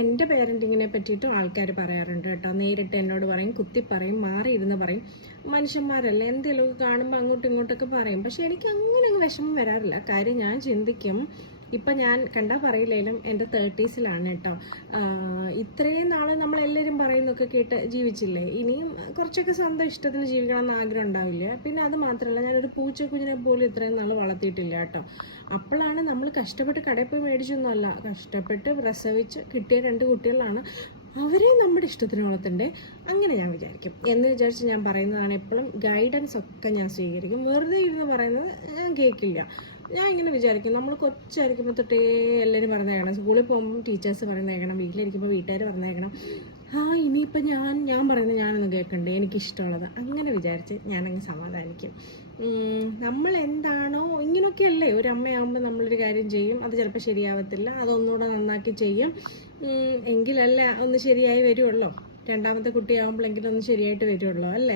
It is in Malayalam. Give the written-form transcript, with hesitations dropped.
എൻ്റെ പേരൻറ്റിങ്ങിനെ പറ്റിയിട്ടും ആൾക്കാർ പറയാറുണ്ട് കേട്ടോ. നേരിട്ട് എന്നോട് പറയും, കുത്തി പറയും, മാറിയിരുന്ന് പറയും. മനുഷ്യന്മാരല്ലേ, എന്തെങ്കിലുമൊക്കെ കാണുമ്പോൾ അങ്ങോട്ടും ഇങ്ങോട്ടൊക്കെ പറയും. പക്ഷെ എനിക്ക് അങ്ങനെ അങ്ങ് വിഷമം വരാറില്ല. കാര്യം ഞാൻ ചിന്തിക്കും, ഇപ്പം ഞാൻ കണ്ടാൽ പറയില്ലേലും എൻ്റെ 30s കേട്ടോ. ഇത്രയും നാൾ നമ്മളെല്ലാവരും പറയുന്നൊക്കെ കേട്ട് ജീവിച്ചില്ലേ. ഇനിയും കുറച്ചൊക്കെ സ്വന്തം ഇഷ്ടത്തിന് ജീവിക്കണം എന്ന് ആഗ്രഹം ഉണ്ടാവില്ല. പിന്നെ അത് മാത്രമല്ല, ഞാനൊരു പൂച്ചക്കുഞ്ഞിനെ പോലും ഇത്രയും നാൾ വളർത്തിയിട്ടില്ല കേട്ടോ. അപ്പോഴാണ് നമ്മൾ കഷ്ടപ്പെട്ട് കടയിൽ പോയി മേടിച്ചൊന്നുമല്ല, കഷ്ടപ്പെട്ട് പ്രസവിച്ച് കിട്ടിയ 2 കുട്ടികളാണ്. അവരെ നമ്മുടെ ഇഷ്ടത്തിന് വളർത്തണ്ടേ, അങ്ങനെ ഞാൻ വിചാരിക്കും. എന്ന് വിചാരിച്ച് ഞാൻ പറയുന്നതാണ്. എപ്പോഴും ഗൈഡൻസ് ഒക്കെ ഞാൻ സ്വീകരിക്കും. വെറുതെ ഇരുന്ന് പറയുന്നത് ഞാൻ കേൾക്കില്ല. ഞാൻ ഇങ്ങനെ വിചാരിക്കും, നമ്മൾ കൊച്ചായിരിക്കുമ്പോൾ തൊട്ടേ എല്ലാവരും പറഞ്ഞേക്കണം, സ്കൂളിൽ പോകുമ്പോൾ ടീച്ചേഴ്സ് പറഞ്ഞേക്കണം, വീട്ടിലിരിക്കുമ്പോൾ വീട്ടുകാർ പറഞ്ഞേക്കണം. ഇനിയിപ്പോൾ ഞാൻ പറയുന്നത് ഞാനൊന്നും കേൾക്കണ്ടേ, എനിക്കിഷ്ടമുള്ളത്, അങ്ങനെ വിചാരിച്ച് ഞാനങ്ങ് സമാധാനിക്കും. നമ്മൾ എന്താണോ, ഇങ്ങനെയൊക്കെയല്ലേ ഒരു അമ്മയാകുമ്പോൾ നമ്മളൊരു കാര്യം ചെയ്യും, അത് ചിലപ്പോൾ ശരിയാവത്തില്ല, അതൊന്നുകൂടെ നന്നാക്കി ചെയ്യും. എങ്കിലല്ല ഒന്ന് ശരിയായി വരുമല്ലോ. രണ്ടാമത്തെ കുട്ടിയാകുമ്പോഴെങ്കിലും ഒന്ന് ശരിയായിട്ട് വരുമല്ലോ അല്ലേ.